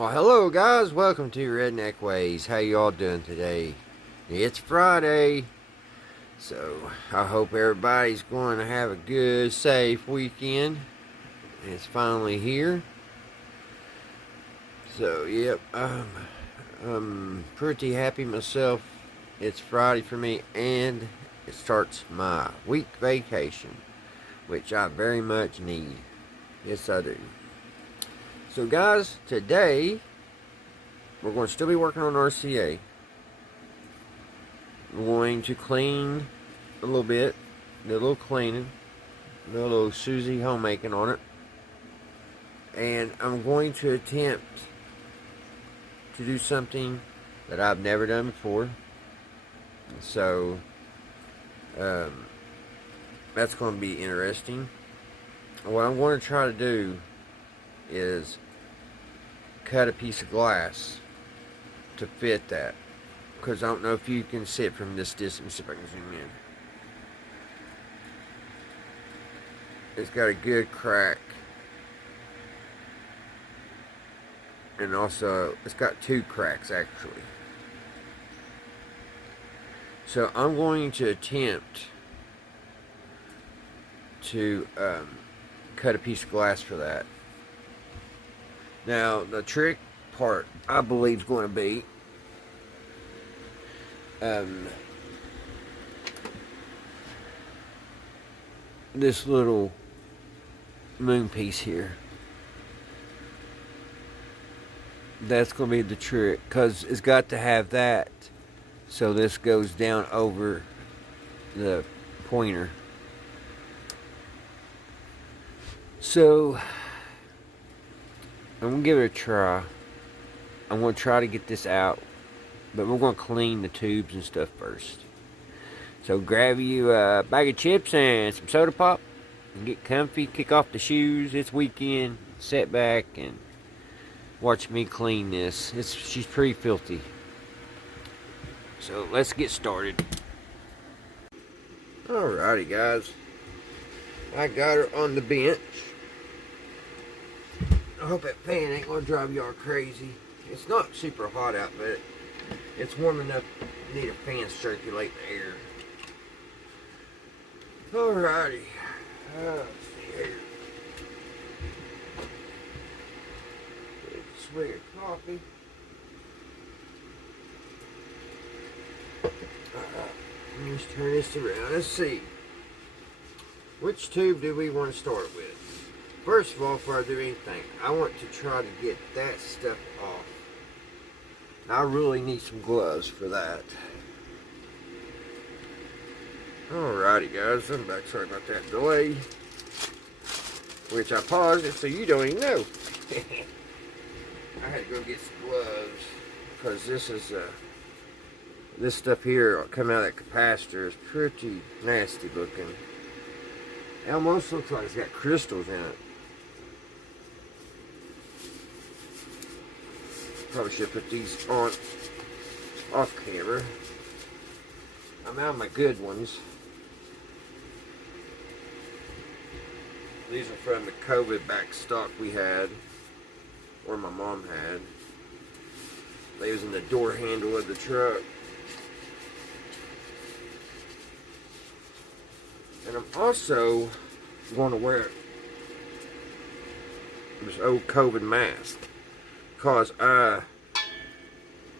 Well, hello guys, welcome to Redneck Ways. How y'all doing today? It's Friday, so I hope everybody's going to have a good, safe weekend. It's finally here. So, yep, I'm pretty happy myself. It's Friday for me, and it starts my week vacation, which I very much need. Yes, I do. So guys, today we're going to still be working on RCA. We're going to clean a little bit, do a little cleaning, do a little Susie homemaking on it. And I'm going to attempt to do something that I've never done before. So, that's going to be interesting. What I'm going to try to do is cut a piece of glass to fit that, because I don't know if you can see it from this distance. If I can zoom in, it's got a good crack, and also it's got two cracks actually. So I'm going to attempt to cut a piece of glass for that. Now, the trick part, I believe, is going to be this little moon piece here. That's going to be the trick, because it's got to have that so this goes down over the pointer. So I'm going to give it a try. I'm going to try to get this out, but we're going to clean the tubes and stuff first. So grab you a bag of chips and some soda pop and get comfy, kick off the shoes. It's weekend, sit back and watch me clean this. She's pretty filthy. So let's get started. Alrighty guys, I got her on the bench. I hope that fan ain't gonna drive y'all crazy. It's not super hot out, but it's warm enough to need a fan circulating the air. Alrighty. Let's see here. Swig of coffee. Alright. Let me just turn this around. Let's see. Which tube do we want to start with? First of all, before I do anything, I want to try to get that stuff off. I really need some gloves for that. Alrighty guys, I'm back. Sorry about that delay. Which I paused it so you don't even know. I had to go get some gloves, because this stuff here coming out of that capacitor is pretty nasty looking. It almost looks like it's got crystals in it. Probably should put these on off camera. I'm out of my good ones. These are from the COVID back stock we had, or my mom had. They was in the door handle of the truck. And I'm also going to wear this old COVID mask, because I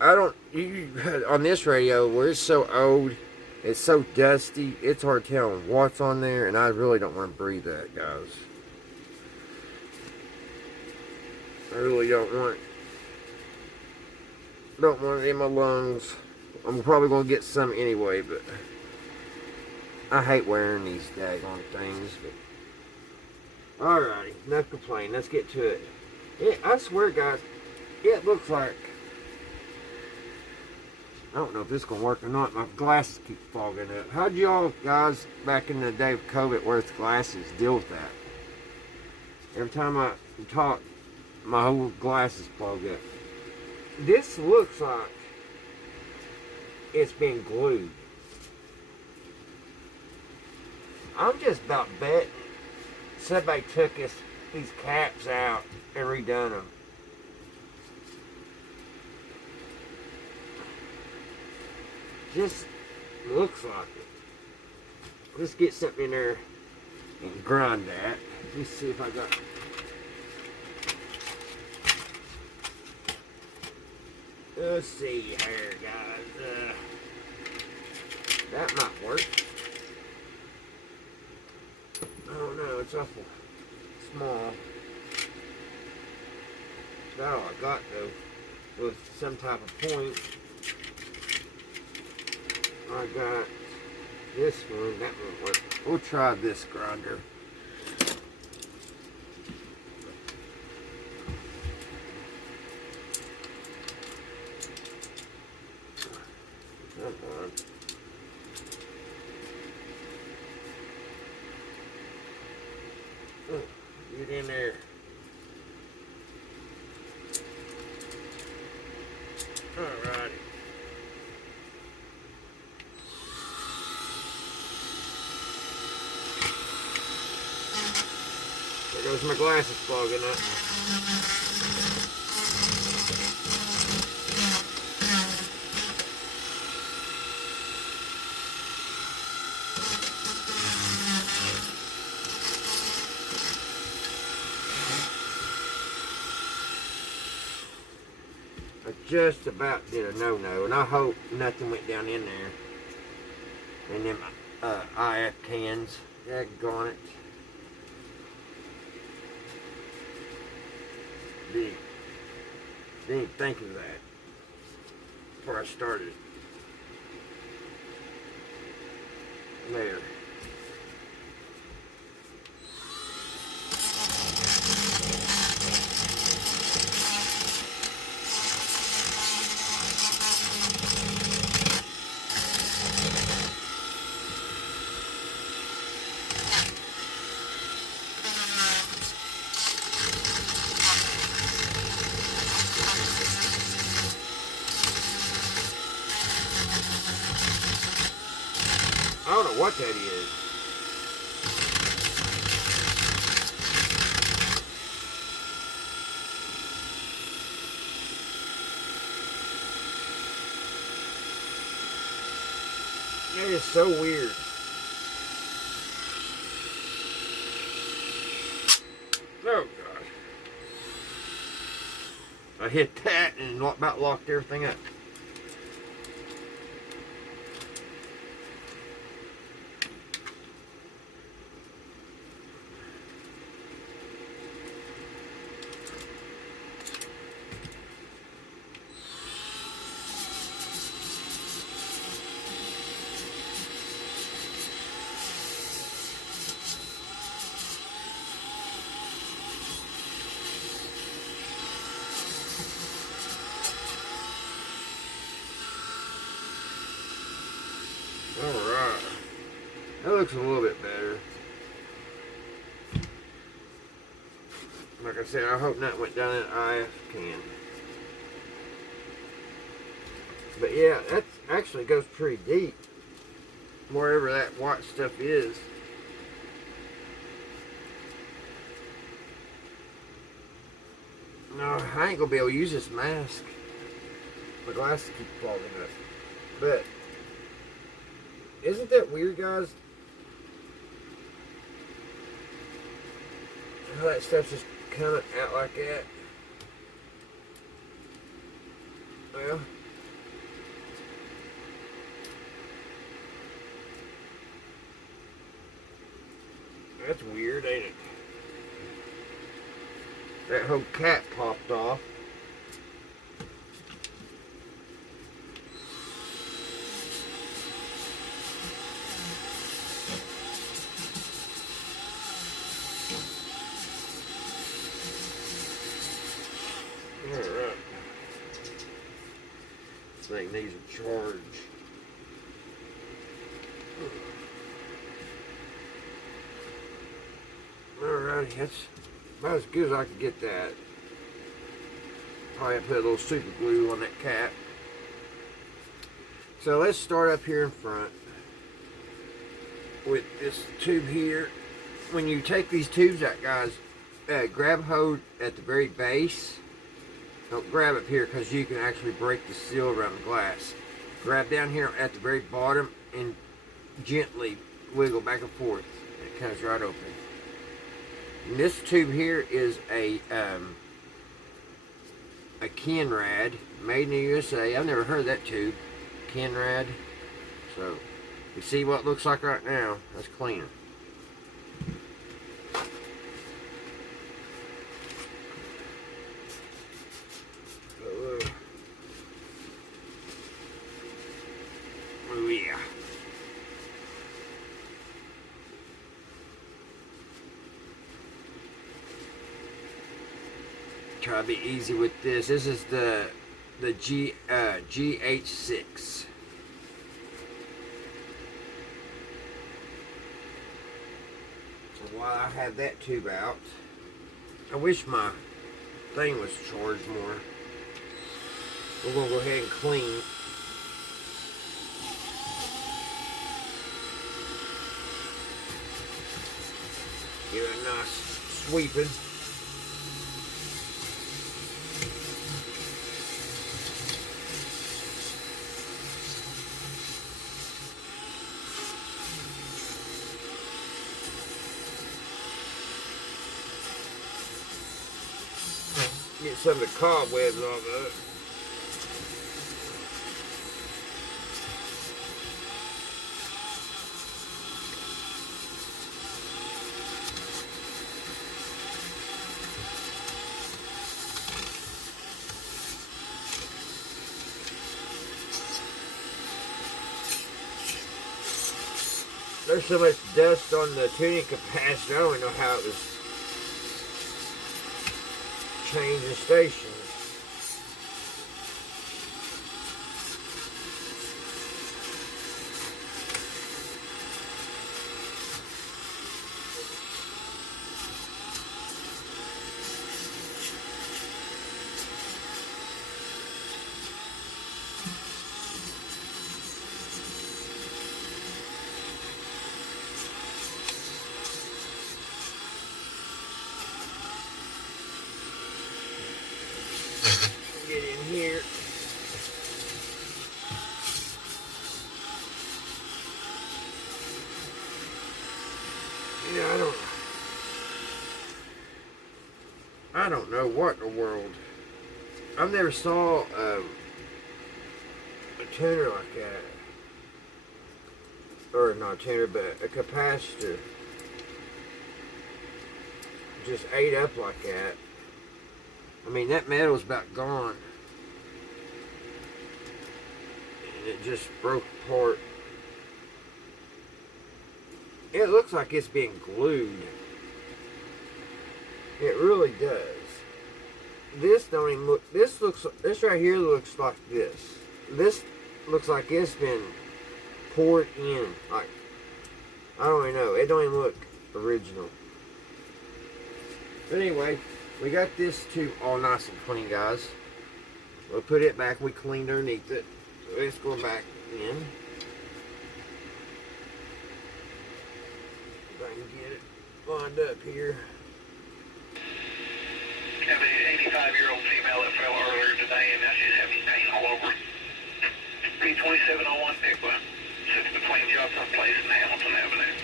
don't, on this radio where it's so old, it's so dusty, it's hard telling what's on there, and I really don't want to breathe that, guys. I really don't want it in my lungs. I'm probably going to get some anyway, but I hate wearing these daggone things. But alrighty, enough complaining. Let's get to it. I swear, guys, it looks like, I don't know if this is going to work or not. My glasses keep fogging up. How'd y'all guys back in the day of COVID wear glasses deal with that? Every time I talk, my whole glasses fog up. This looks like it's been glued. I'm just about betting somebody took these caps out and redone them. Just looks like it. Let's get something in there and grind that. Let's see if I got. Let's see here, guys. That might work. Oh no, it's awful small. That's all I got though. With some type of point. I got this one. That won't work. We'll try this grinder. Come on. Oh, get in there. Alrighty. There goes my glasses clogging up. I just about did a no-no, and I hope nothing went down in there. And them IF cans, daggone it. Didn't think of that before I started. There. I don't know what that is. That is so weird. Oh God. I hit that and about locked everything up. Alright. That looks a little bit better. Like I said, I hope nothing went down in an IF can. But yeah, that actually goes pretty deep. Wherever that white stuff is. No, I ain't gonna be able to use this mask. My glasses keep fogging up. But isn't that weird, guys? How that stuff's just coming out like that. Well, that's weird, ain't it? That whole cap popped off. Alright. This thing needs a charge. Alrighty, that's about as good as I could get that. Probably put a little super glue on that cap. So let's start up here in front with this tube here. When you take these tubes out, guys, grab hold at the very base. Don't grab up here because you can actually break the seal around the glass. Grab down here at the very bottom and gently wiggle back and forth. And it comes right open. And this tube here is a Kenrad, made in the USA. I've never heard of that tube, Kenrad. So you see what it looks like right now. That's cleaner. Oh yeah. Try to be easy with this. This is the GH6. So while I have that tube out, I wish my thing was charged more. We're gonna go ahead and clean. Give it a nice sweeping. Get some of the cobwebs off of it. There's so much dust on the tuning capacitor, I don't even know how it was changing stations. Get in here. Yeah, I don't know what in the world. I've never saw a tuner like that. Or not a tuner, but a capacitor. Just ate up like that. I mean, that metal's about gone. And it just broke apart. It looks like it's being glued. It really does. This don't even look, this right here looks like this. This looks like it's been poured in. Like, I don't even know. It don't even look original. But anyway, we got this tube all nice and clean, guys. We'll put it back. We cleaned underneath it. So let's go back in. If I can get it lined up here. Have an 85-year-old female that fell earlier today, and now she's having pain all over. P2701 Pickwa sits between Johnson Place and Hamilton Avenue.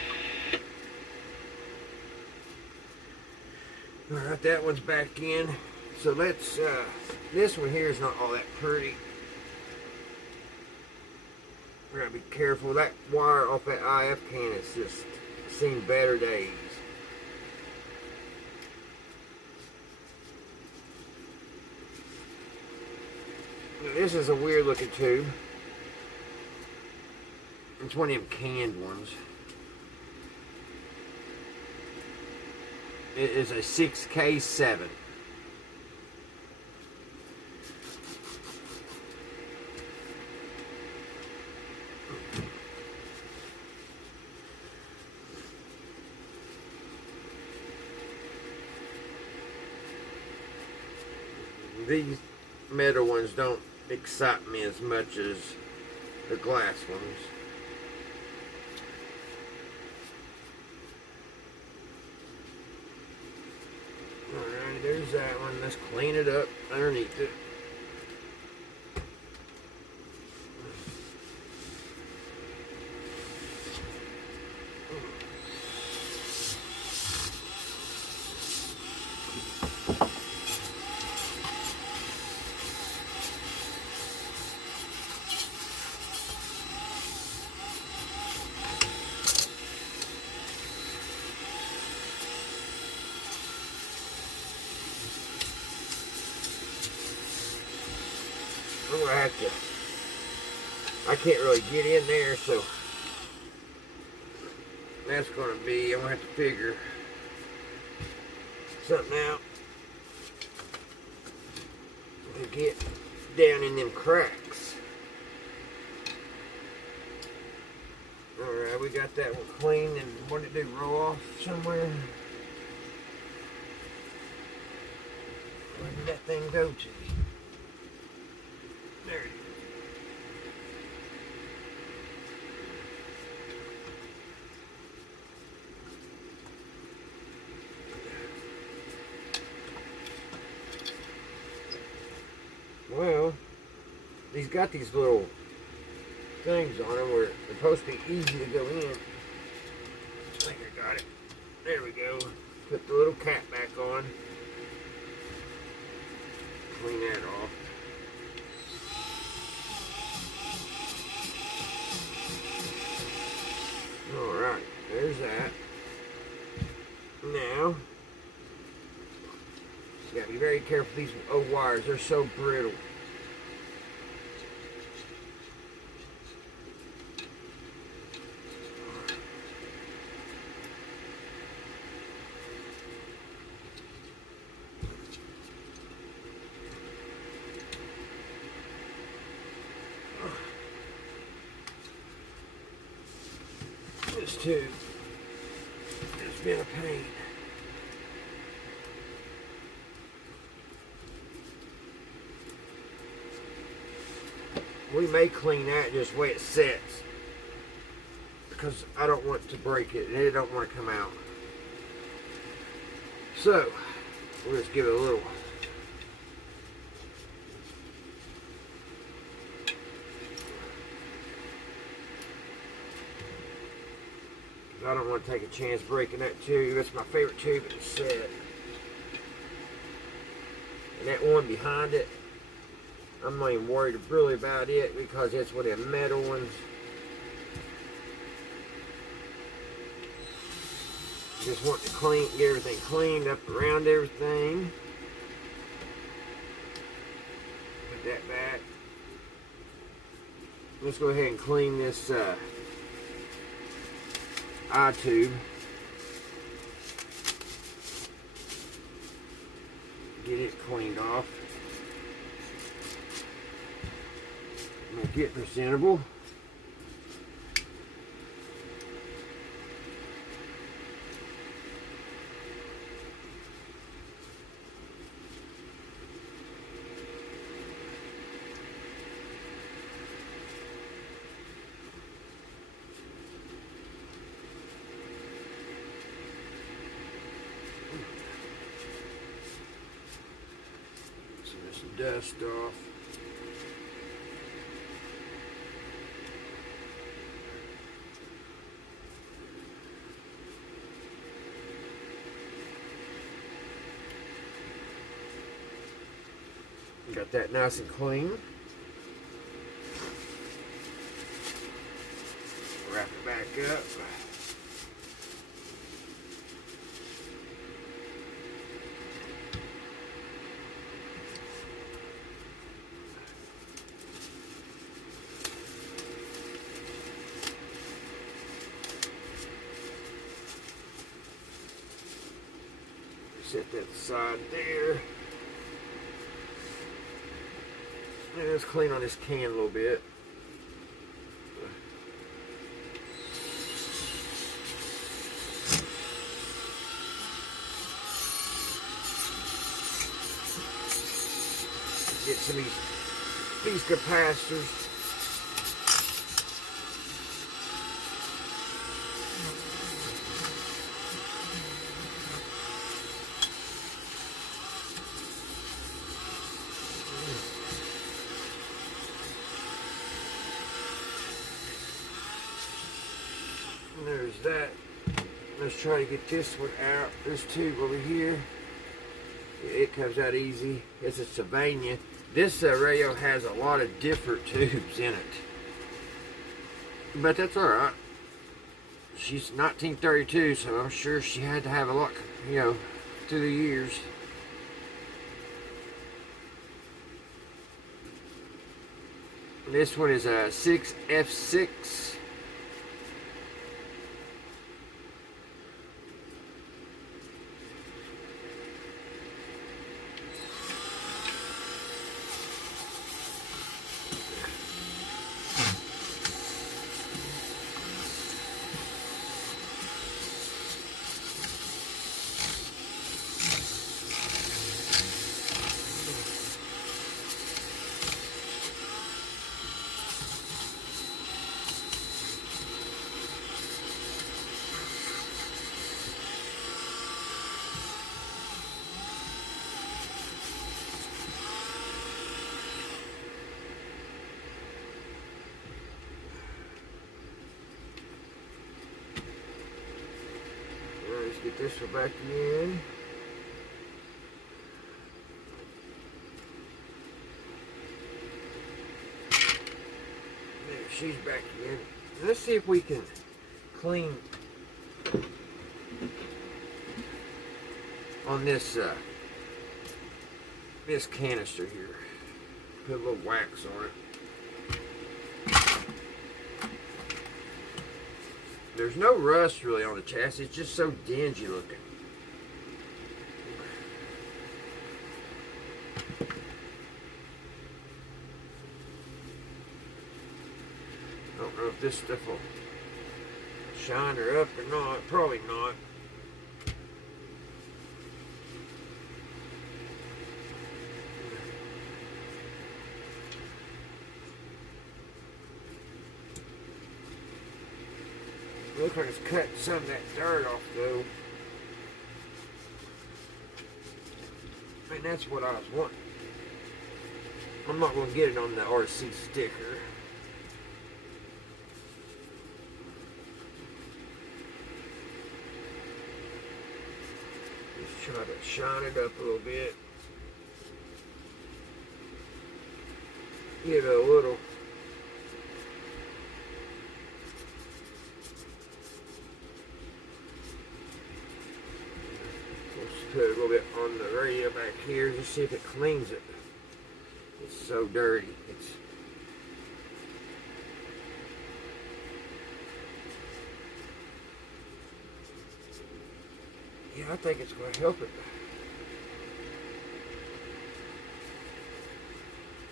Alright, that one's back in. So let's, this one here is not all that pretty. We're going to be careful. That wire off that IF can has just seen better days. Now, this is a weird looking tube. It's one of them canned ones. It is a 6K7. These metal ones don't excite me as much as the glass ones. Alright, there's that one. Let's clean it up underneath it. gonna have to, I can't really get in there, so that's gonna be, I'm gonna have to figure something out to get down in them cracks. Alright, we got that one clean, and what did it do, roll off somewhere? Where did that thing go to? There it is. Well, he's got these little things on them where they're supposed to be easy to go in. I think I got it. There we go. Put the little cap back on. Clean that off. Alright, there's that. Now, you gotta be very careful with these old wires. They're so brittle. This tube has been a pain. We may clean that just the way it sits, because I don't want to break it and it don't want to come out. So we'll just give it a little. I don't want to take a chance breaking that tube. That's my favorite tube in the set. And that one behind it, I'm not even worried really about it because it's one of the metal ones. Just want to get everything cleaned up around everything. Put that back. Let's go ahead and clean this eye tube. Get it cleaned off. Make it presentable. Dust off. Got that nice and clean. Wrap it back up. Set that aside there. And let's clean on this can a little bit. Get some of these capacitors. There's that. Let's try to get this one out. This tube over here. It comes out easy. It's a Sylvania. This radio has a lot of different tubes in it. But that's alright. She's 1932, so I'm sure she had to have a lot, you know, through the years. This one is a 6F6. Let's get this one back in. There, she's back in. Let's see if we can clean on this this canister here. Put a little wax on it. There's no rust really on the chassis. It's just so dingy looking. I don't know if this stuff will shine her up or not. Probably not. Looks like it's cutting some of that dirt off though. And that's what I was wanting. I'm not going to get it on the RC sticker. Just try to shine it up a little bit. Get a little. Put a little bit on the radio back here, just see if it cleans it. It's so dirty. Yeah, I think it's going to help it.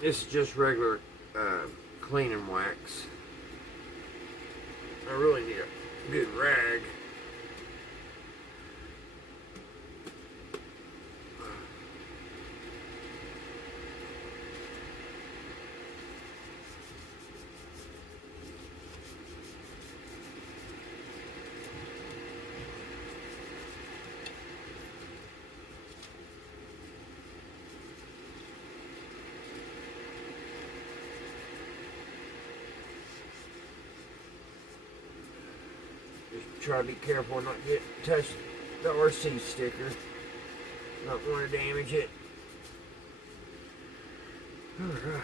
This is just regular cleaning wax. I really need a good rag. Just try to be careful not to touch the RC sticker. Not want to damage it. Alright.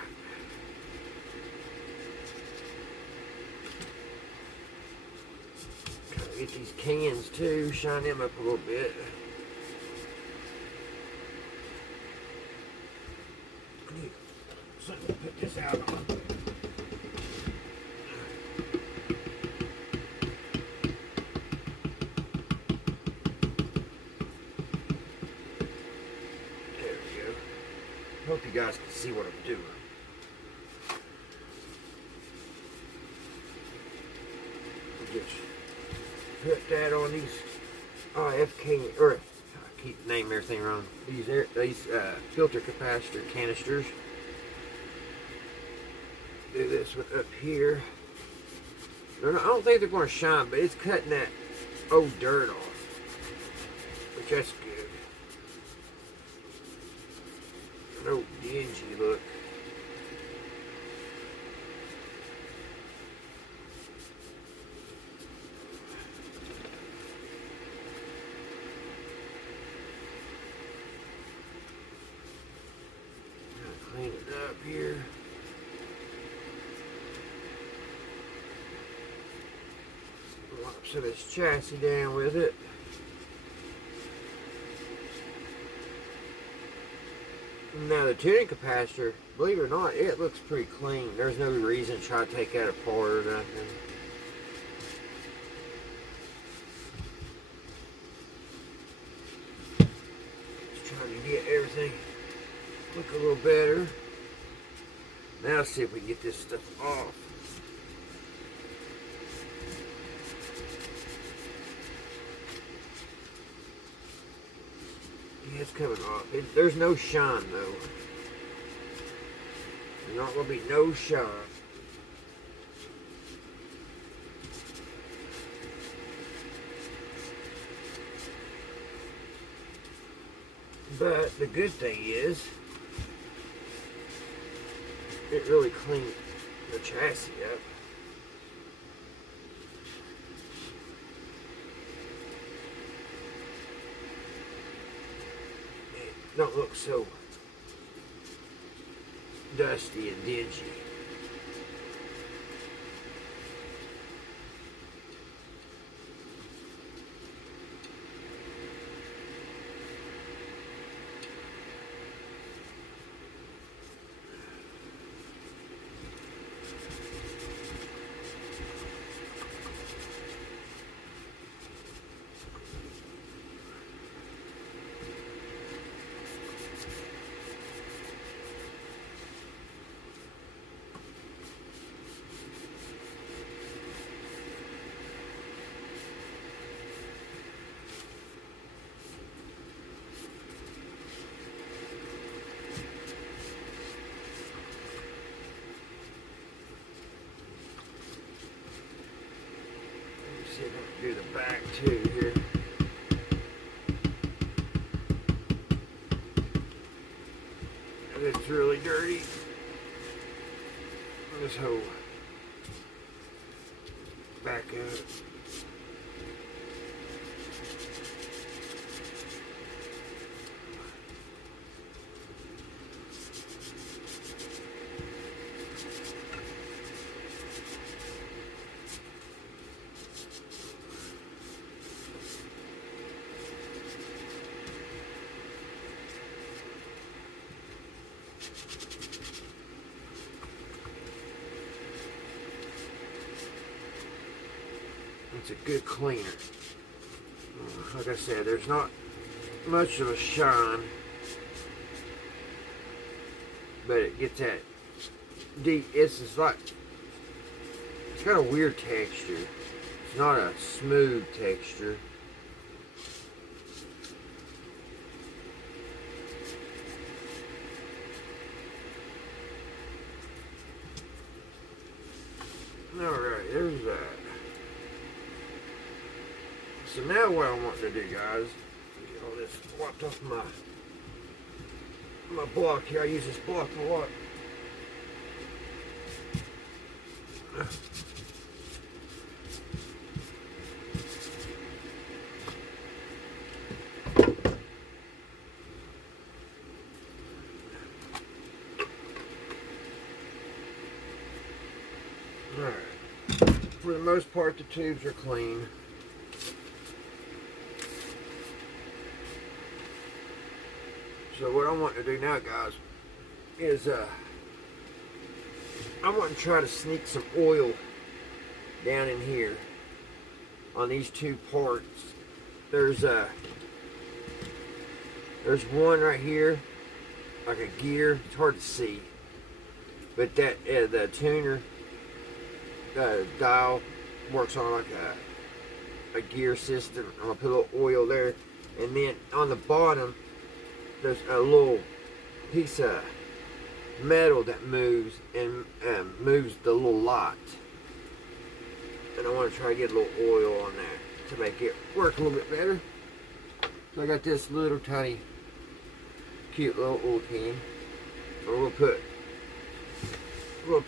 Gotta get these cans too, shine them up a little bit. I need something to put this out on. Hope you guys can see what I'm doing. Just put that on these FK, or I keep naming everything wrong. These filter capacitor canisters. Do this one up here. I don't think they're going to shine, but it's cutting that old dirt off, which that's good. No dingy look. Clean it up here. Wipe some of this chassis down with it. Now the tuning capacitor, believe it or not, it looks pretty clean. There's no reason to try to take that apart or nothing. Just trying to get everything look a little better. Now let's see if we can get this stuff off. Yeah, it's coming off. There's no shine though. There's not going to be no shine. But the good thing is, it really cleaned the chassis up. It don't look so dusty and dingy. See if I can do the back too here. It's really dirty. This whole back up. It's a good cleaner. Like I said, there's not much of a shine, but it gets that deep. It's just like, it's got a weird texture. It's not a smooth texture. Alright, there's that. So now what I want to do, guys, get all this wiped off my block here. I use this block a lot. Alright. For the most part, the tubes are clean. So what I want to do now, guys, is I want to try to sneak some oil down in here on these two parts. There's one right here, like a gear. It's hard to see, but that the tuner dial works on like a gear system. I'm gonna put a little oil there, and then on the bottom there's a little piece of metal that moves and moves the little light, and I want to try to get a little oil on there to make it work a little bit better. So I got this little tiny cute little oil can. We'll put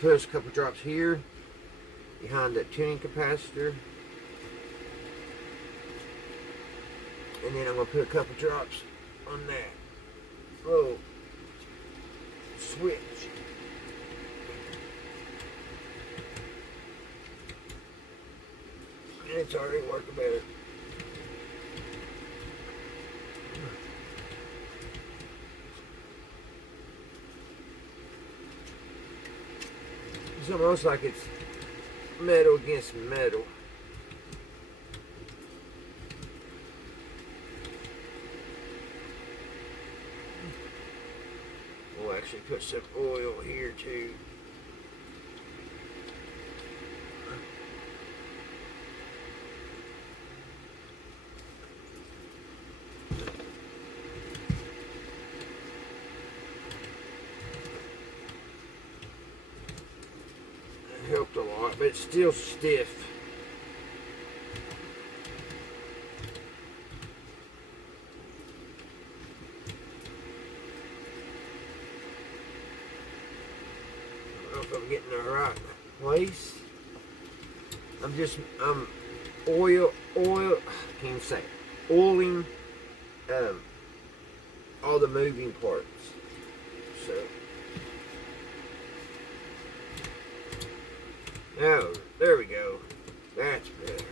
a couple drops here behind the tuning capacitor, and then I'm going to put a couple drops on that little switch. And it's already working better. almost like it's metal against metal. We'll actually put some oil here too. Helped a lot, but it's still stiff. I don't know if I'm getting the right place. I'm oil, I can't even say it. Oiling all the moving parts. So oh, there we go. That's better.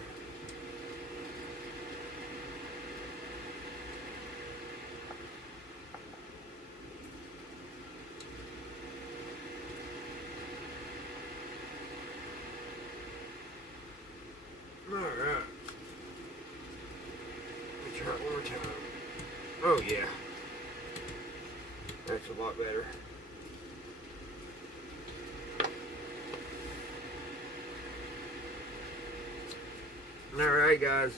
Alright. Let me try it one more time. Oh yeah. That's a lot better. Alright guys,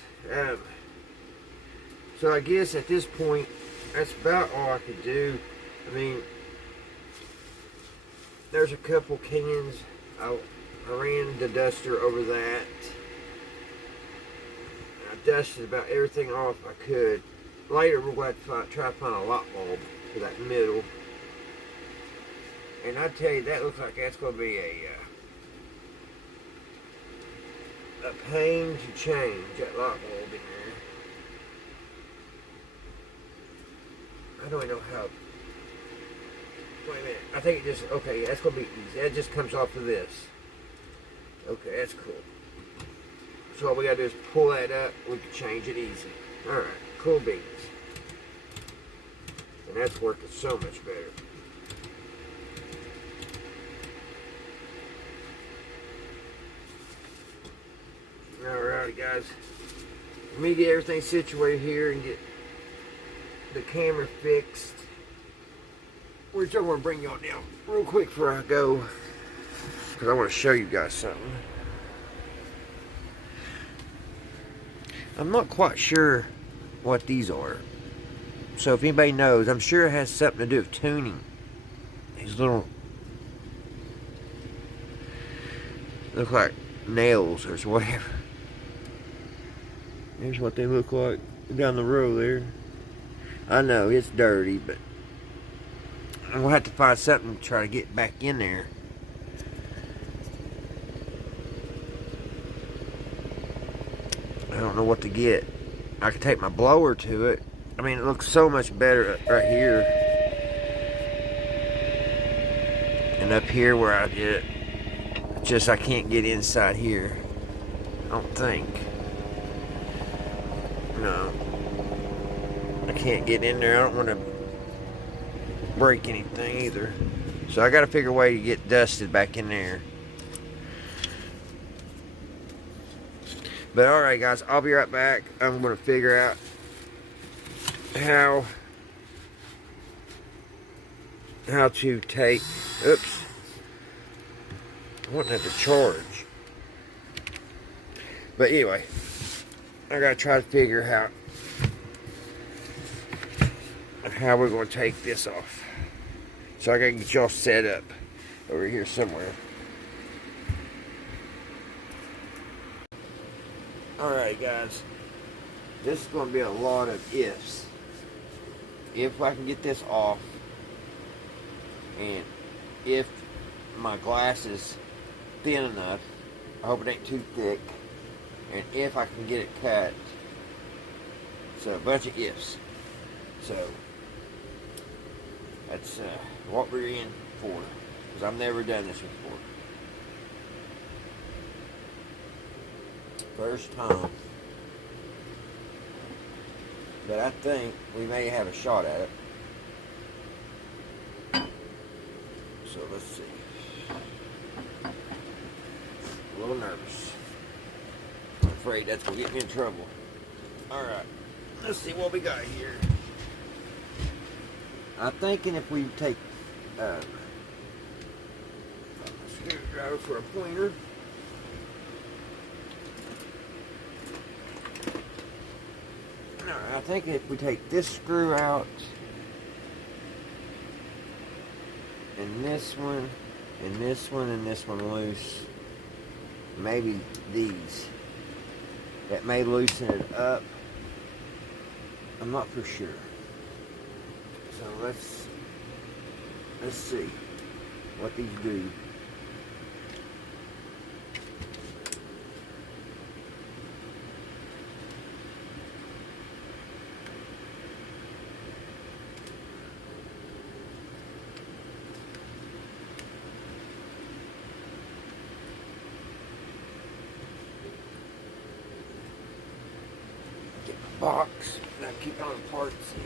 so I guess at this point, that's about all I could do. I mean, there's a couple cans. I ran the duster over that. I dusted about everything off I could. Later we're going to try to find a light bulb for that middle. And I tell you, that looks like that's going to be a pain to change that light bulb in there. I don't even know how. Wait a minute. I think it just, okay, that's going to be easy. That just comes off of this. Okay, that's cool. So all we got to do is pull that up. We can change it easy. Alright, cool beans. And that's working so much better. Alrighty guys, let me get everything situated here and get the camera fixed. We're still going to bring y'all down real quick before I go, because I want to show you guys something. I'm not quite sure what these are, so if anybody knows, I'm sure it has something to do with tuning. These little look like nails or whatever. Here's what they look like down the road there. I know it's dirty, but I'm gonna have to find something to try to get back in there. I don't know what to get. I could take my blower to it. I mean, it looks so much better right here. And up here where I did it, it's just I can't get inside here. I don't think. No. I can't get in there. I don't want to break anything either. So I got to figure a way to get dusted back in there. But alright guys, I'll be right back. I'm going to figure out how to take, oops, I wouldn't have to charge. But anyway, I got to try to figure out how we're going to take this off. So I got to get y'all set up over here somewhere. Alright guys, this is going to be a lot of ifs. If I can get this off, and if my glass is thin enough, I hope it ain't too thick, and if I can get it cut. So a bunch of ifs. So that's what we're in for, because I've never done this before. First time. But I think we may have a shot at it. So let's see. little nervous. I'm afraid that's gonna get me in trouble. Alright, let's see what we got here. I'm thinking if we take a screwdriver for a pointer. Alright, I think if we take this screw out, and this one, and this one, and this one loose, maybe these, that may loosen it up. I'm not for sure. So let's see what these do. Get my box. Now keep all the parts in.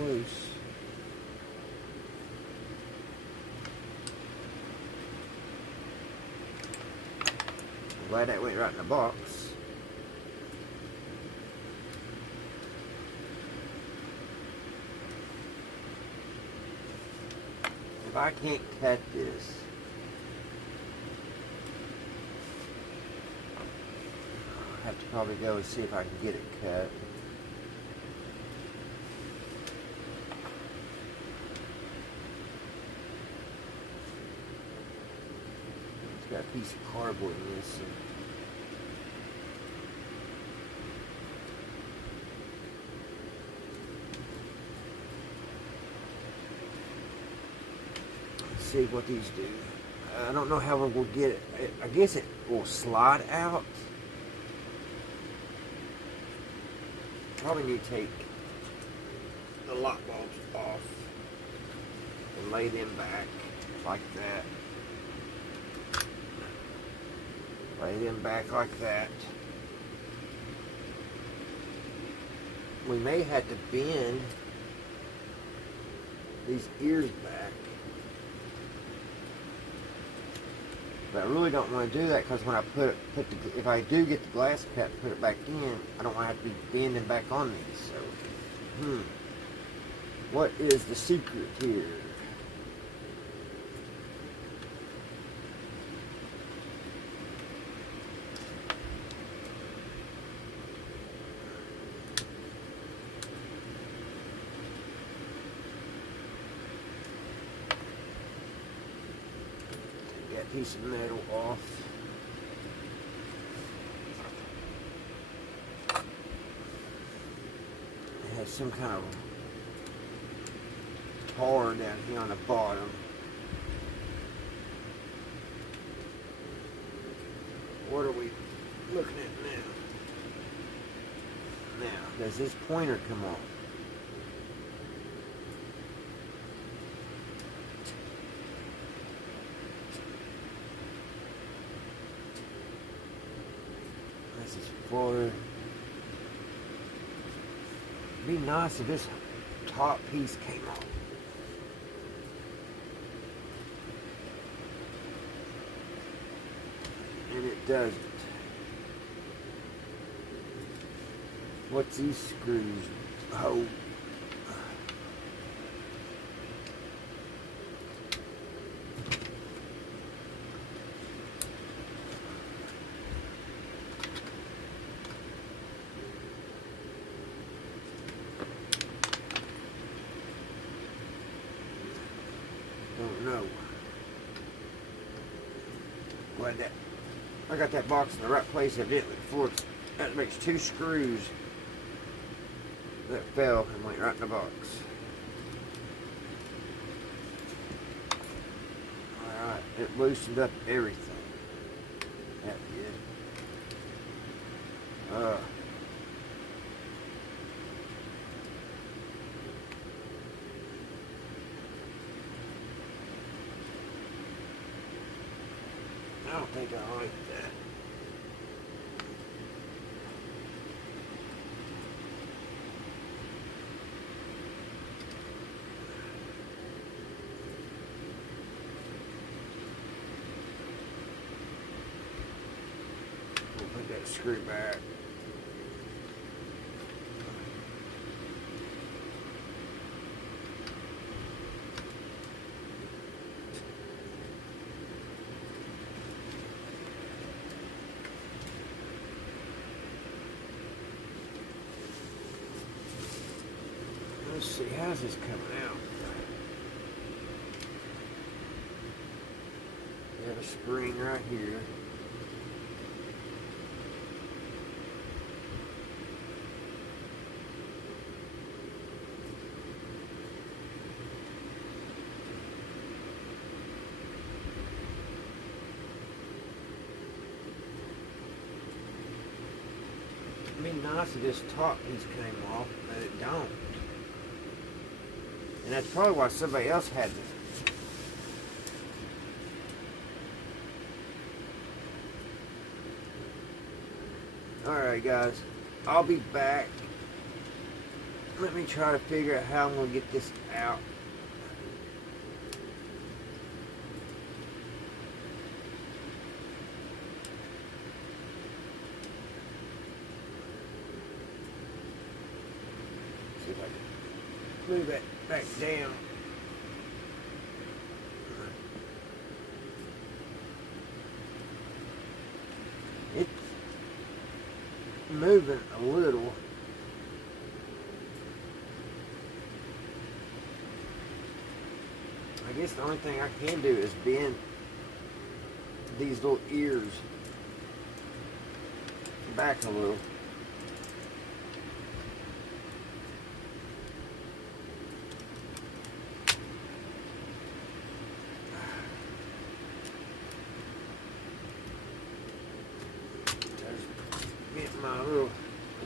Loose. I'm glad that went right in the box. If I can't cut this, I'll have to probably go and see if I can get it cut. Got a piece of cardboard in this. Let's see what these do. I don't know how we'll get it. I guess it will slide out. Probably need to take the lock bulbs off and lay them back like that. Lay them back like that. We may have to bend these ears back. But I really don't want to do that because when I if I do get the glass cap, put it back in, I don't want to have to be bending back on these. So, what is the secret here? Piece of metal off. It has some kind of tar down here on the bottom. What are we looking at now? Now, does this pointer come off? This is for. It'd be nice if this top piece came off. And it doesn't. What's these screws hold? Don't know. Glad that I got that box in the right place evidently before that makes two screws that fell and went right in the box. Alright, it loosened up everything. That did. I don't think I like that. the screw back. Let's see, how's this coming out? We have a spring right here. It'd be nice if this top piece came off, but it don't. And that's probably why somebody else had it. Alright guys, I'll be back. Let me try to figure out how I'm going to get this out. See if I can move that back down. It's moving a little. I guess the only thing I can do is bend these little ears back a little.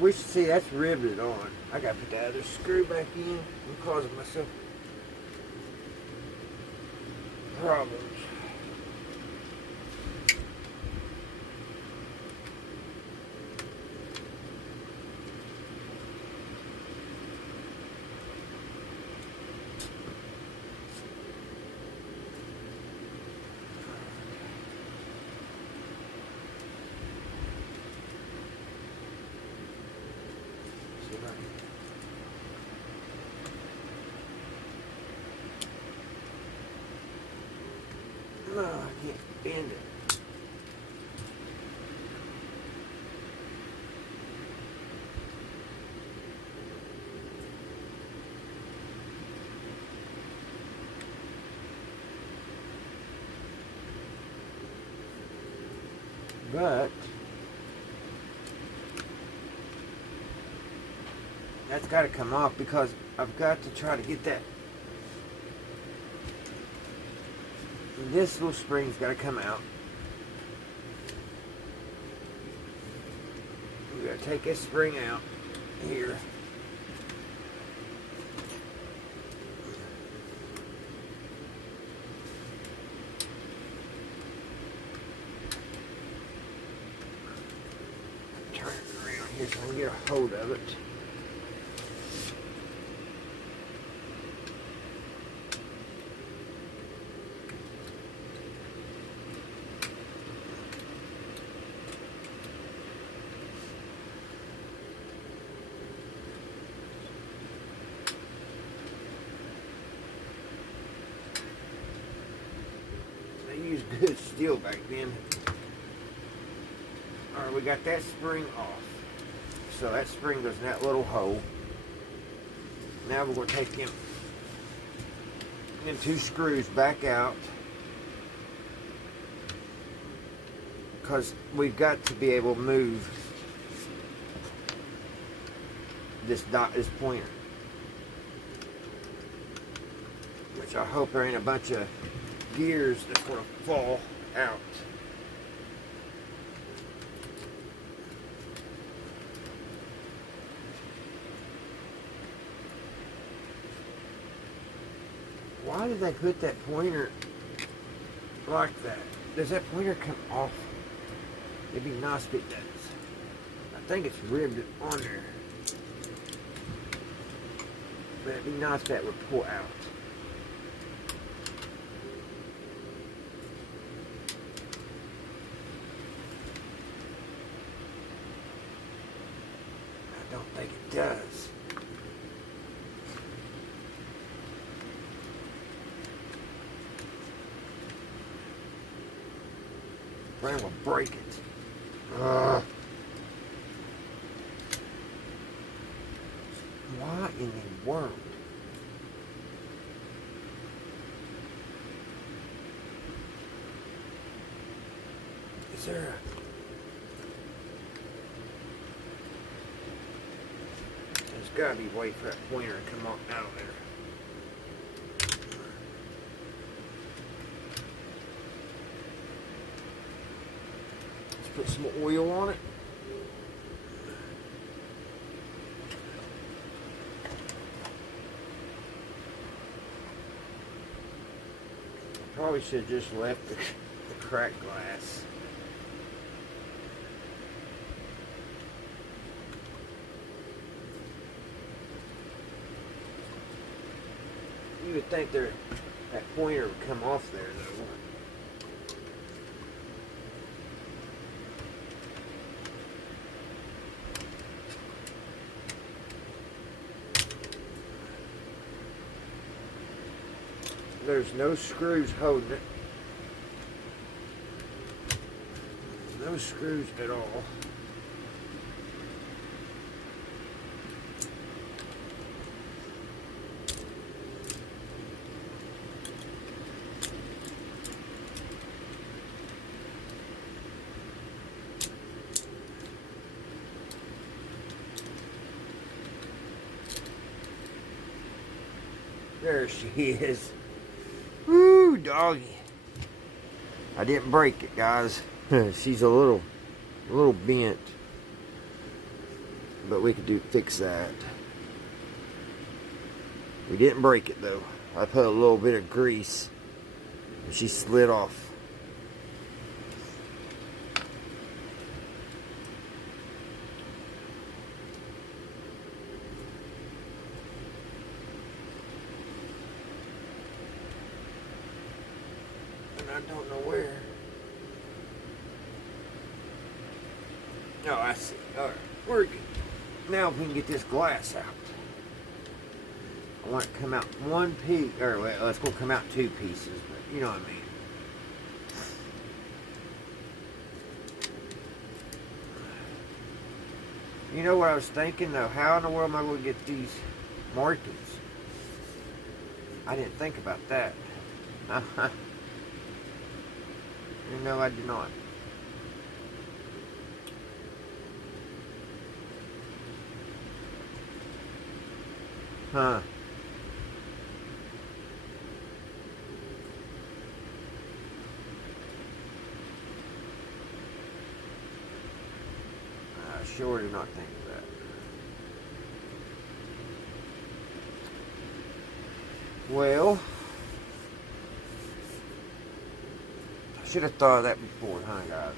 We should see that's riveted on. I gotta put that other screw back in. I'm causing myself problems. No, I can't bend it. But that's got to come off because I've got to try to get that. This little spring's got to come out. We got to take this spring out here. Turn it around here so I can get a hold of it. Used good steel back then. Alright, we got that spring off. So that spring goes in that little hole. Now we're going to take them two screws back out. Because we've got to be able to move this pointer. Which I hope there ain't a bunch of gears that's going to fall out. Why did they put that pointer like that? Does that pointer come off? It'd be nice if it does. I think it's ribbed on there. But it'd be nice if that would pull out. does. Brain will break it. Ugh. Why in the world? Is there a... There's gotta be a way for that pointer to come on out of there. Let's put some oil on it. Probably should have just left the cracked glass. You would think that pointer would come off there though. There's no screws holding it. No screws at all. There she is. Woo, doggy. I didn't break it, guys. She's a little bent. But we could fix that. We didn't break it though. I put a little bit of grease and she slid off. I don't know where. Oh, I see. Alright, we're good. Now we can get this glass out. I want it to come out one piece, or well, it's going to come out two pieces, but you know what I mean. You know what I was thinking though? How in the world am I going to get these markings? I didn't think about that. No, I did not. Huh. I sure did not think of that. Well, I should have thought of that before, huh, guys?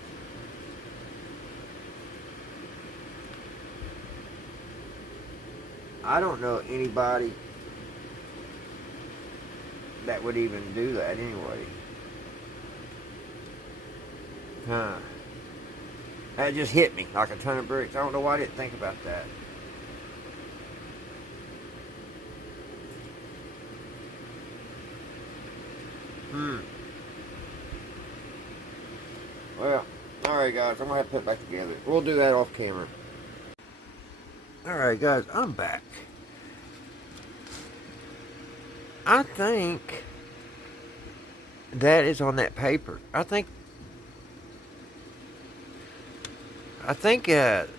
I don't know anybody that would even do that anyway. Huh. That just hit me like a ton of bricks. I don't know why I didn't think about that. Well, alright guys, I'm going to have to put it back together. We'll do that off camera. Alright guys, I'm back. I think that is on that paper. I think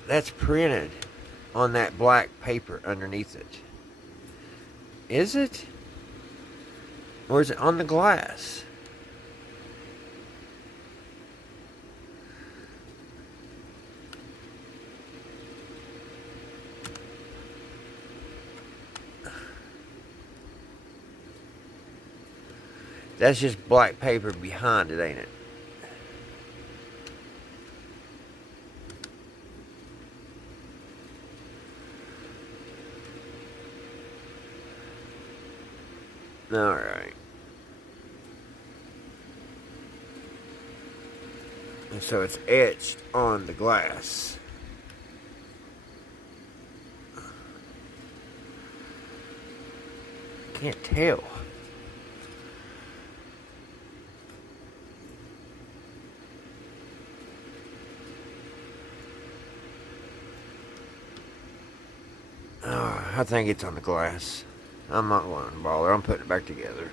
that's printed on that black paper underneath it. Is it? Or is it on the glass? That's just black paper behind it, ain't it? Alright. And so it's etched on the glass. Can't tell. Oh, I think it's on the glass. I'm not going to bother. I'm putting it back together.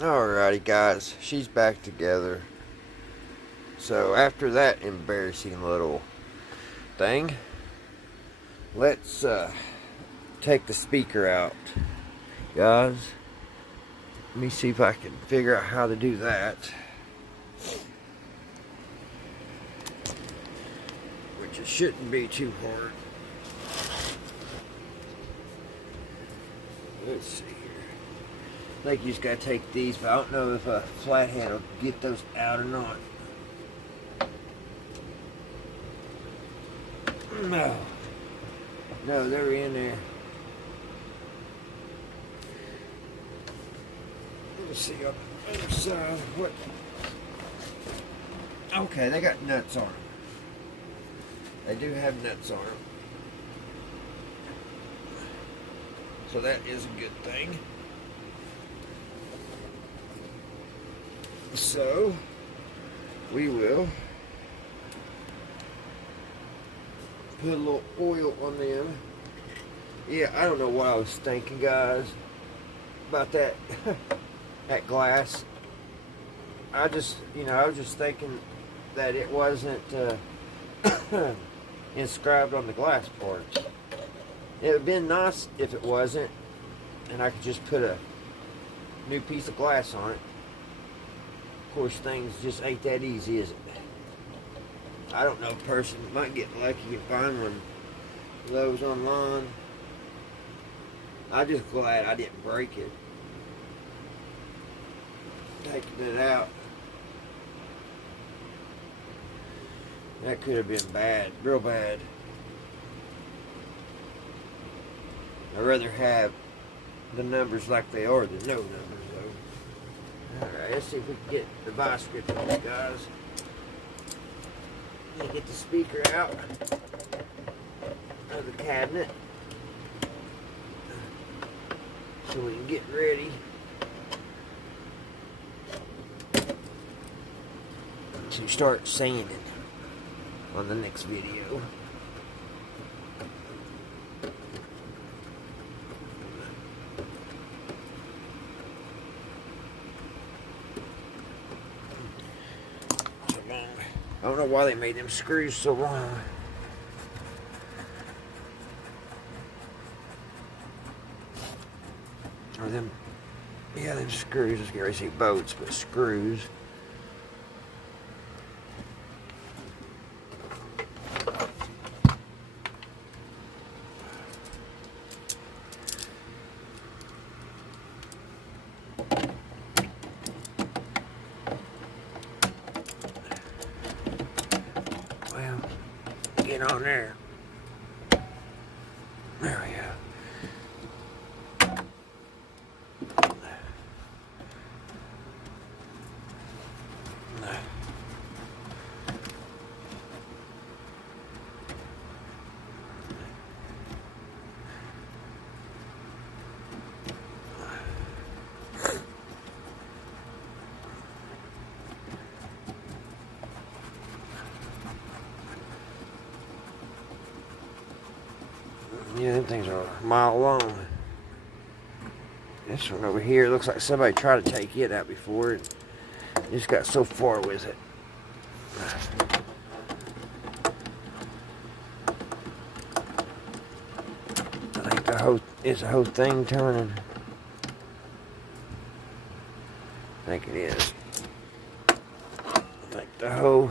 Alrighty, guys. She's back together. So after that embarrassing little thing, let's take the speaker out. Guys, let me see if I can figure out how to do that. Which it shouldn't be too hard. Let's see here. I think you just gotta take these, but I don't know if a flathead will get those out or not. No. No, they're in there. Let's see on the other side. What? Okay, they got nuts on them. They do have nuts on them. So that is a good thing. So, we will put a little oil on them. Yeah, I don't know what I was thinking, guys, about that that glass. I was just thinking that it wasn't inscribed on the glass parts. It would have been nice if it wasn't, and I could just put a new piece of glass on it. Of course, things just ain't that easy, is it? I don't know, person might get lucky and find one of those online. I'm just glad I didn't break it. Taking it out. That could have been bad, real bad. I'd rather have the numbers like they are than no numbers, though. Alright, let's see if we can get the vice grip on this, guys. Let me get the speaker out of the cabinet so we can get ready to start sanding on the next video. I don't know why they made them screws so long. Or them, yeah, them screws. I was going to say bolts, but screws. Well, get on there. There we go. Yeah, them things are a mile long. This one over here looks like somebody tried to take it out before and just got so far with it. I think the whole thing turning. I think it is. I think the whole.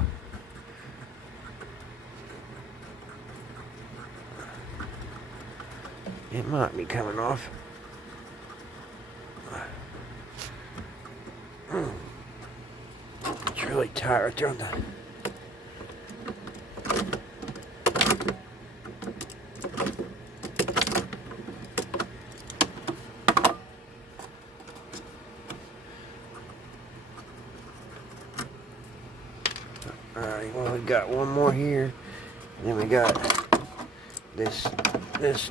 It might be coming off. It's really tight right there on the. Alright, well, we got one more here. And then we got this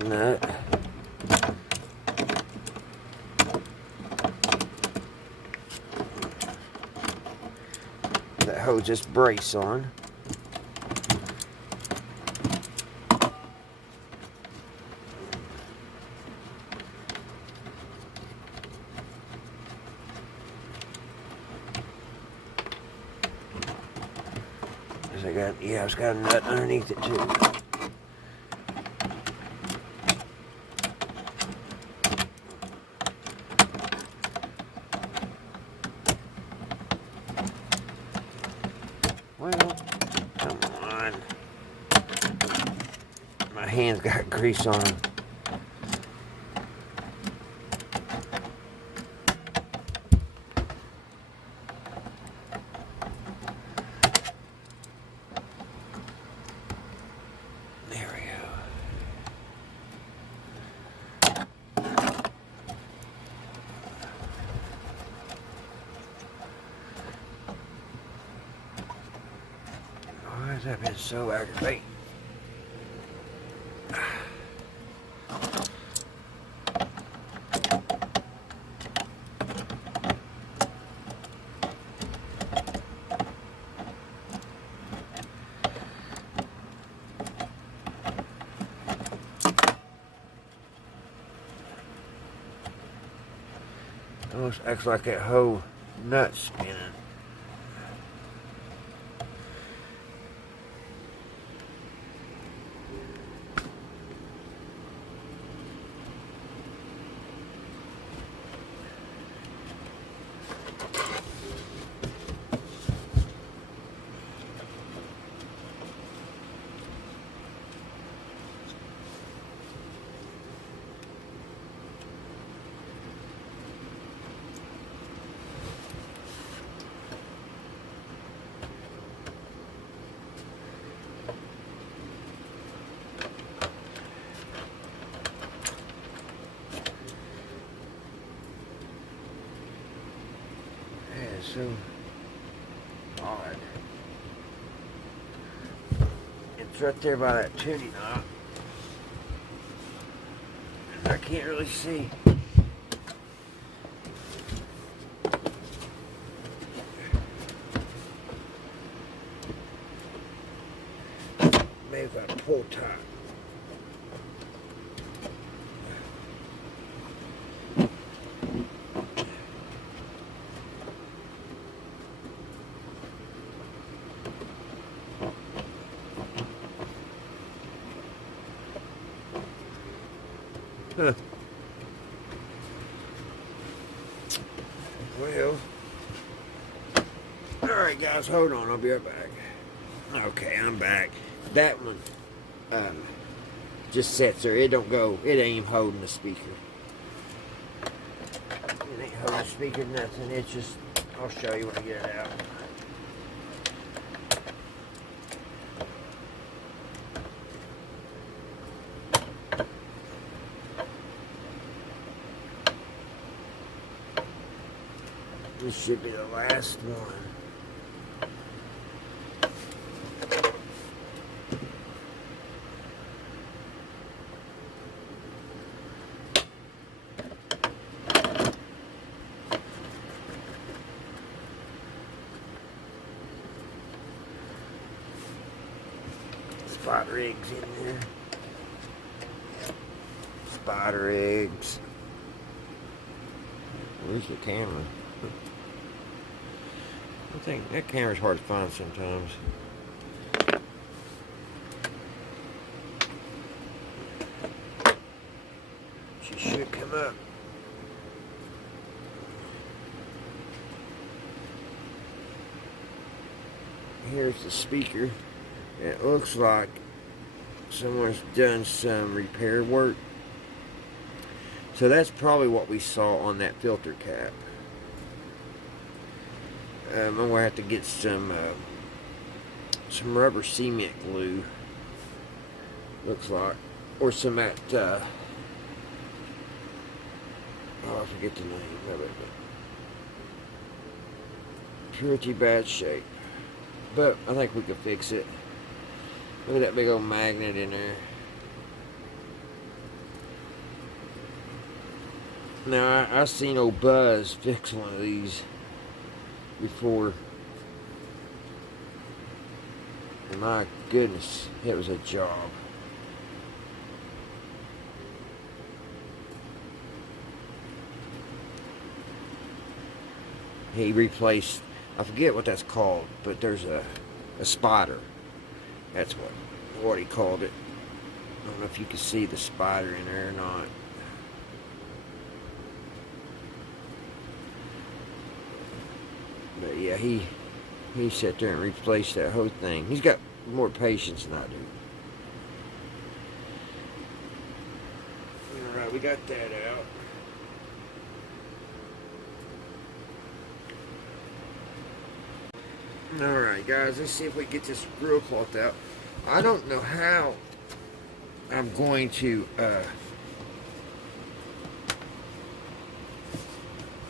nut. hose this brace on. It's got a nut underneath it too. Well, come on. My hands got grease on them. I've been so aggravating. Almost acts like that whole nut spinning. So odd. It's right there by that tuning knob. I can't really see. Maybe if I pull tight. Huh. Well, alright guys, hold on, I'll be right back. Okay, I'm back. That one just sits there. It don't go, it ain't even holding the speaker. It ain't holding the speaker, nothing. It's just, I'll show you when I get it out. This should be the last one. Spider eggs in there. Spider eggs. Where's the camera? I think that camera's hard to find sometimes. She should come up. Here's the speaker. It looks like someone's done some repair work. So that's probably what we saw on that filter cap. I'm going to have to get some rubber cement glue, looks like, or some at, oh, I forget the name of it, but pretty bad shape, but I think we can fix it. Look at that big old magnet in there. Now, I seen old Buzz fix one of these before. My goodness, it was a job. He replaced, I forget what that's called, but there's a spider. That's what he called it. I don't know if you can see the spider in there or not. But yeah, he sat there and replaced that whole thing. He's got more patience than I do. Alright, we got that out. Alright guys, let's see if we get this grill cloth out. I don't know how I'm going to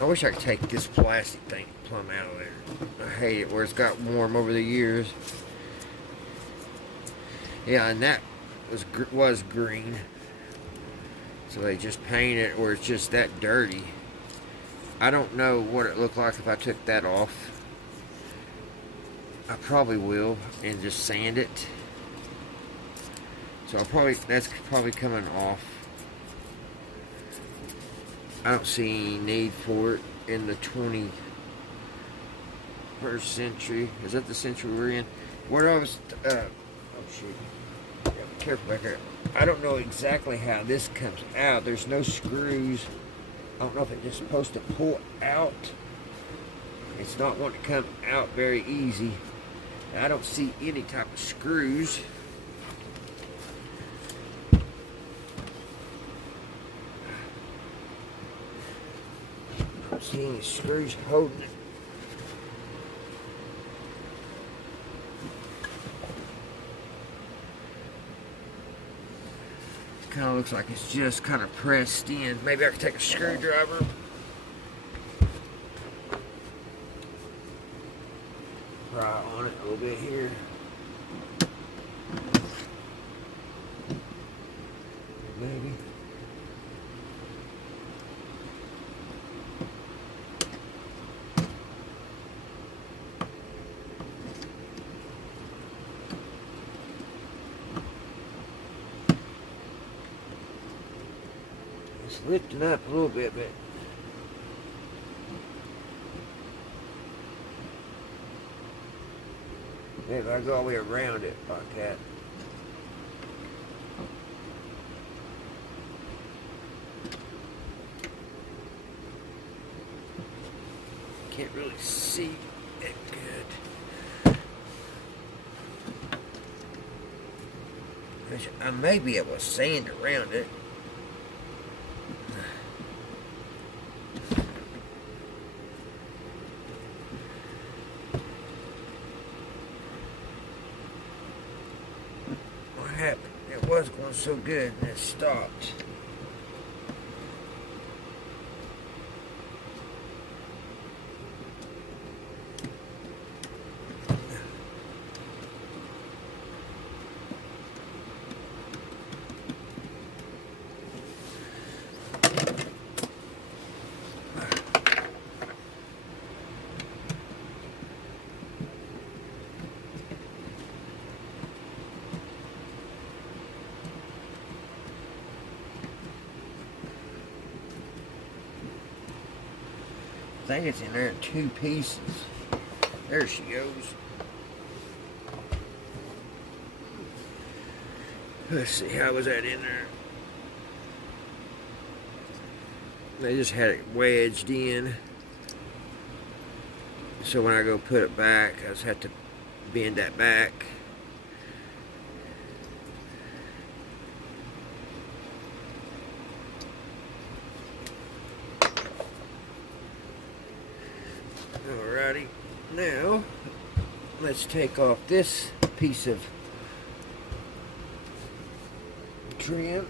I wish I could take this plastic thing plumb out of there. I hate it where it's got warm over the years. Yeah, and that was green. So they just painted it where it's just that dirty. I don't know what it looked like if I took that off. I probably will and just sand it. So that's probably coming off. I don't see any need for it in the 21st century. Is that the century we're in? What I was, oh shoot. Yeah, be careful back here. I don't know exactly how this comes out. There's no screws. I don't know if it's just supposed to pull out. It's not wanting to come out very easy. I don't see any type of screws. I don't see any screws holding it. It kind of looks like it's just kind of pressed in. Maybe I could take a screwdriver. Pry on it a little bit here. Maybe. It's lifting up a little bit, but maybe I go all the way around it like that. Can't really see it good. I may be able to sand around it. What happened? It was going so good and it stopped. I think it's in there in 2 pieces. There she goes. Let's see, how was that in there? They just had it wedged in. So when I go put it back, I just have to bend that back. Alrighty, now let's take off this piece of trim.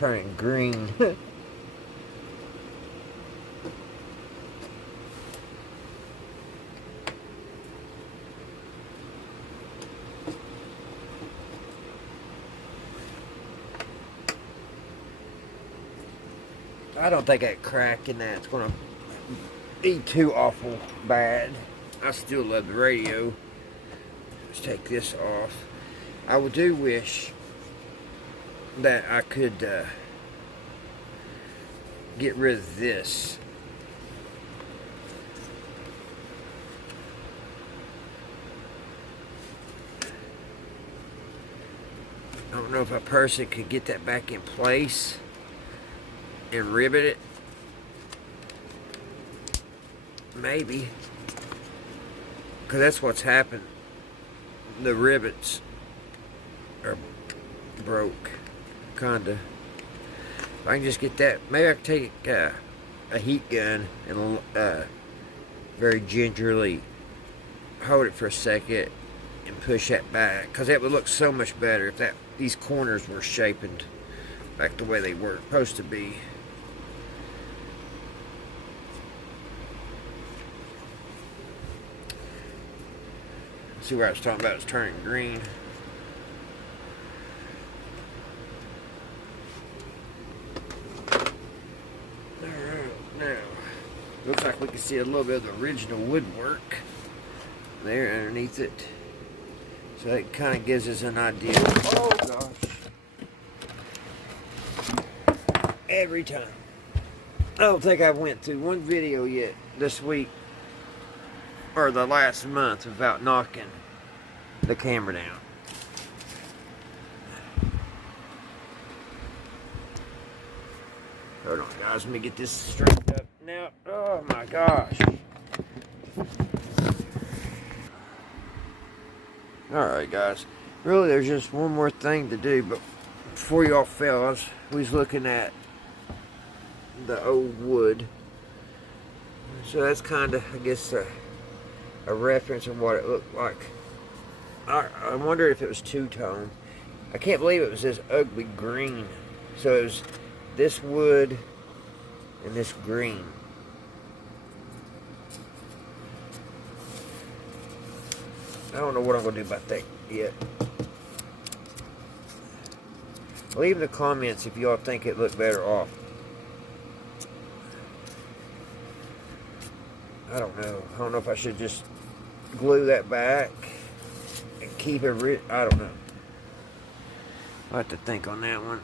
turning green. I don't think that crack in that's gonna be too awful bad. I still love the radio. Let's take this off. I do wish that I could get rid of this. I don't know if a person could get that back in place and rivet it. Maybe. Because that's what's happened. The rivets are broke. Kinda. If I can just get that. Maybe I can take a heat gun and very gingerly hold it for a second and push that back. Because that would look so much better if these corners were shaped back the way they were supposed to be. See what I was talking about, it's turning green. Alright, now looks like we can see a little bit of the original woodwork there underneath it. So it kind of gives us an idea. Oh gosh. Every time. I don't think I went through one video yet this week or the last month without knocking the camera down. Hold on guys, let me get this straightened up now. Oh my gosh. Alright guys, really there's just one more thing to do, but before y'all fellas, we was looking at the old wood. So that's kind of, I guess, a reference of what it looked like. I wonder if it was two-tone. I can't believe it was this ugly green. So it was this wood and this green. I don't know what I'm going to do about that yet. Leave in the comments if y'all think it looked better off. I don't know. I don't know if I should just glue that back and keep it. I don't know. I'll have to think on that one.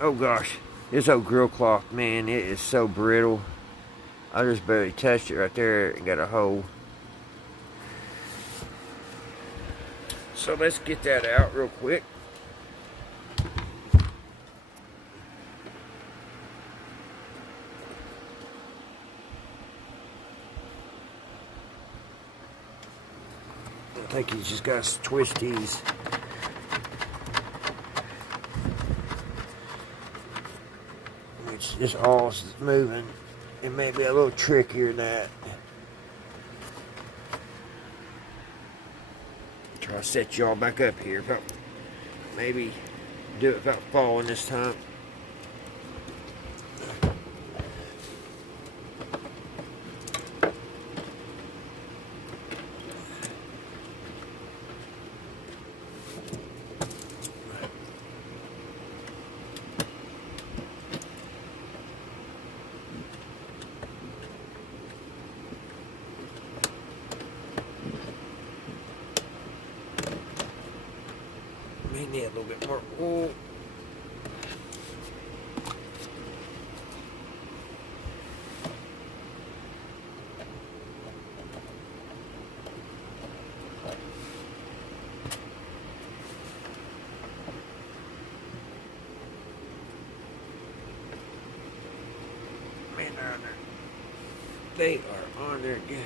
Oh gosh. This old grill cloth, man, it is so brittle. I just barely touched it right there and got a hole. So let's get that out real quick. I think he's just got to twist these. Which is all moving. It may be a little trickier than that. Try to set y'all back up here. Maybe do it without falling this time. May need a little bit more wool. Man, they are on there good.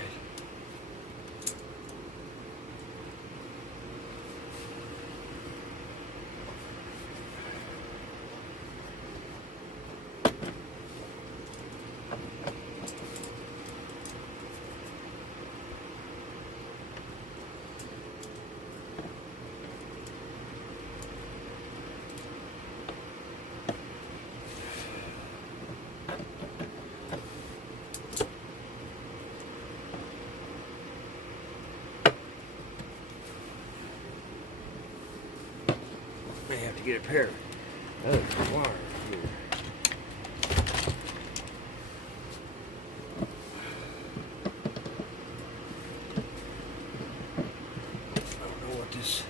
May have to get a pair of wire here. I don't know what this.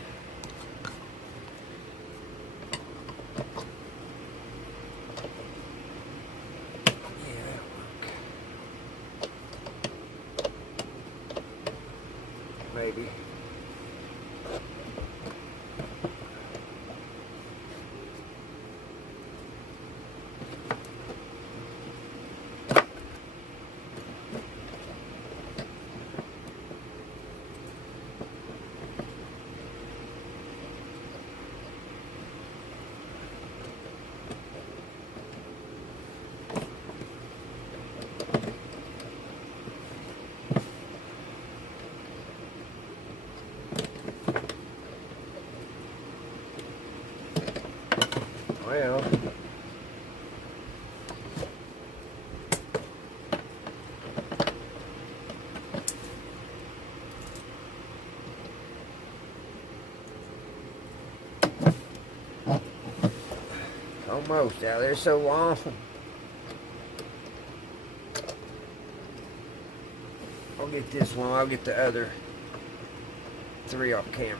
Yeah, that'll work. Maybe. Well, almost out there so long. I'll get this one. I'll get the other 3 off camera.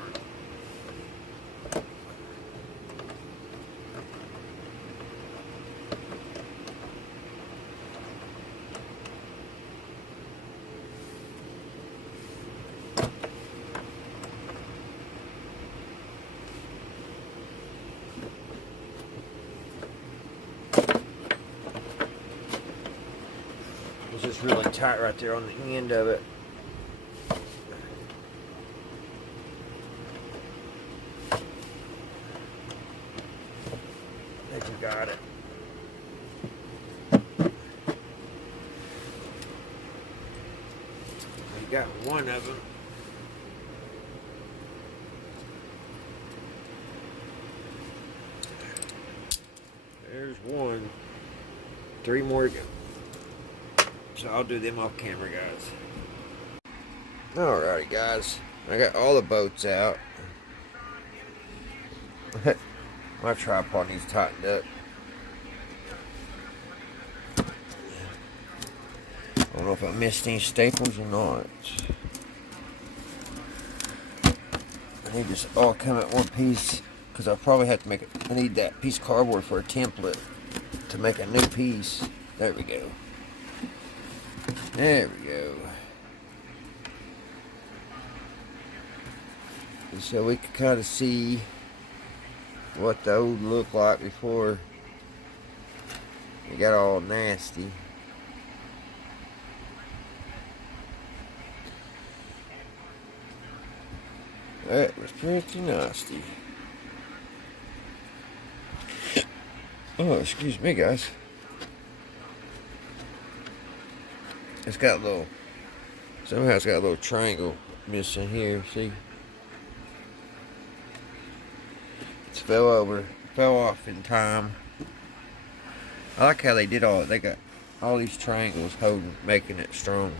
It's just really tight right there on the end of it. I think we got it. We got one of them. There's one. 3 more to go. So I'll do them off camera, guys. Alrighty, guys. I got all the boats out. My tripod needs tightened up. I don't know if I missed any staples or not. I need this all come at one piece because I probably have to make it. I need that piece of cardboard for a template to make a new piece. There we go. There we go. So we can kind of see what the old looked like before it got all nasty. That was pretty nasty. Oh, excuse me, guys. It's got a little, somehow it's got a little triangle missing here, see? It's fell off in time. I like how they did all it. They got all these triangles holding, making it strong.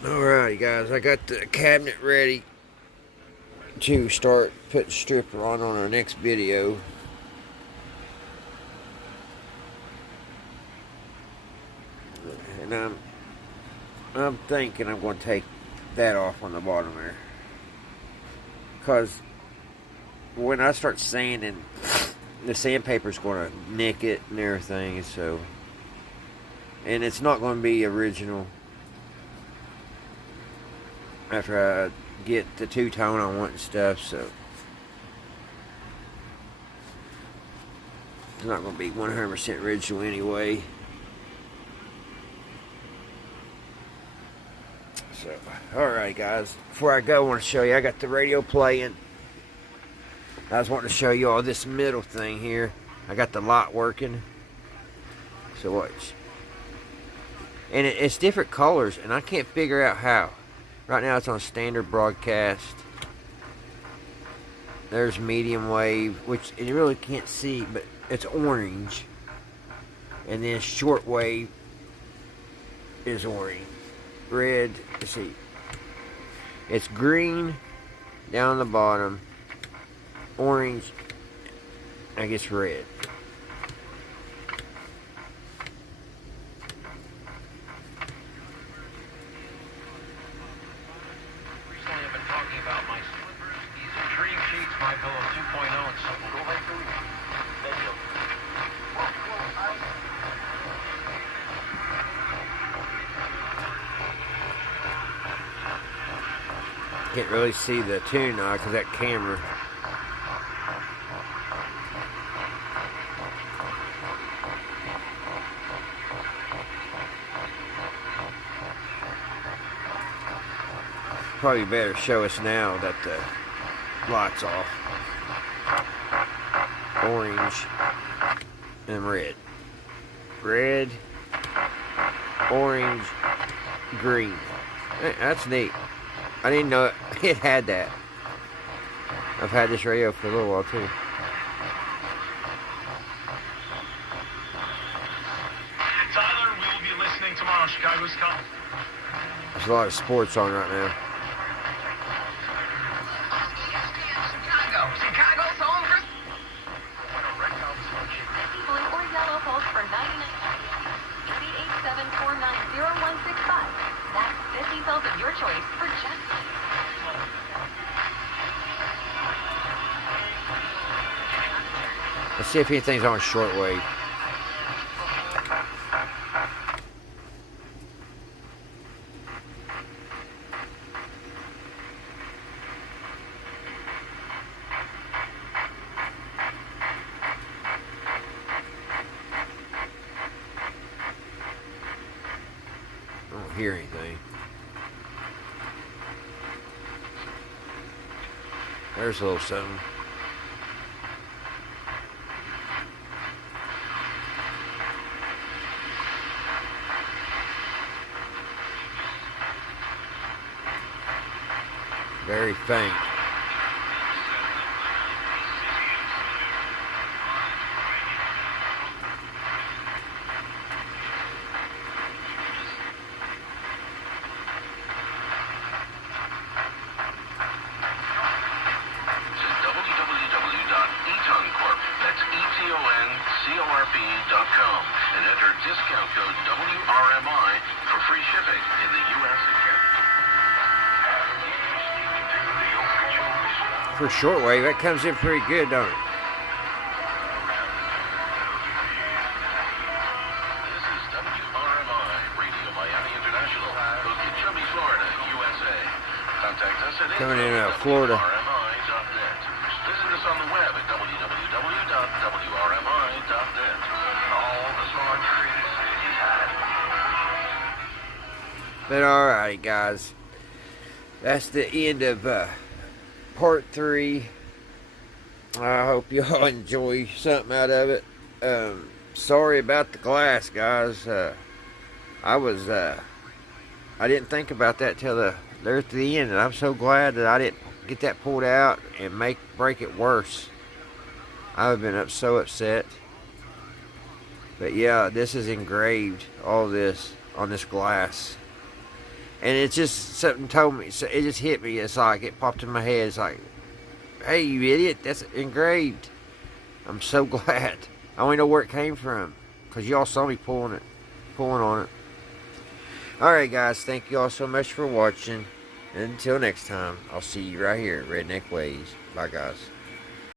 Alrighty, guys, I got the cabinet ready to start putting stripper on our next video. And I'm thinking I'm going to take that off on the bottom there, because when I start sanding, the sandpaper's going to nick it and everything. So, and it's not going to be original after I get the two-tone I want and stuff, so it's not going to be 100% original anyway. So, alright guys, before I go, I want to show you, I got the radio playing. I was wanting to show you all this middle thing here. I got the light working. So watch. And it's different colors, and I can't figure out how. Right now it's on standard broadcast. There's medium wave, which you really can't see, but it's orange. And then short wave is orange. Red, let's see. It's green down the bottom, orange, I guess red. Recently I've been talking about my slippers, these dream sheets, my pillow 2.0, and so go right through. Thank you. Can't really see the tune now because that camera. Probably better show us now that the light's off. Orange and red. Red, orange, green. That's neat. I didn't know it had that. I've had this radio for a little while too. Tyler, we will be listening tomorrow on Chicago's Call. There's a lot of sports on right now. Chicago's home for blue or yellow pulse for 99. 887-490-165. That's 50 pills of your choice for just. Let's see if anything's on shortwave. I don't hear anything. There's a little something. Very faint. www.etoncorp.com and enter discount code WRMI for free shipping in the U.S. and Canada. For shortwave, that comes in pretty good, don't it? This is WRMI Radio Miami International, located in Chubby, Florida, USA. Contact us at Coming in Florida. WRMI.net. Visit us on the web at www.wrmi.net. All the smart trees you had. But alright, guys. That's the end of part 3. I hope y'all enjoy something out of it. Sorry about the glass, guys. I didn't think about that till there at the end, and I'm so glad that I didn't get that pulled out and break it worse. I would have been so upset. But yeah, this is engraved, all this on this glass. And it's just something told me, so it just hit me. It's like it popped in my head. It's like, hey, you idiot, that's engraved. I'm so glad. I only know where it came from because y'all saw me pulling on it. Alright, guys, thank you all so much for watching. And until next time, I'll see you right here at Redneck Ways. Bye, guys.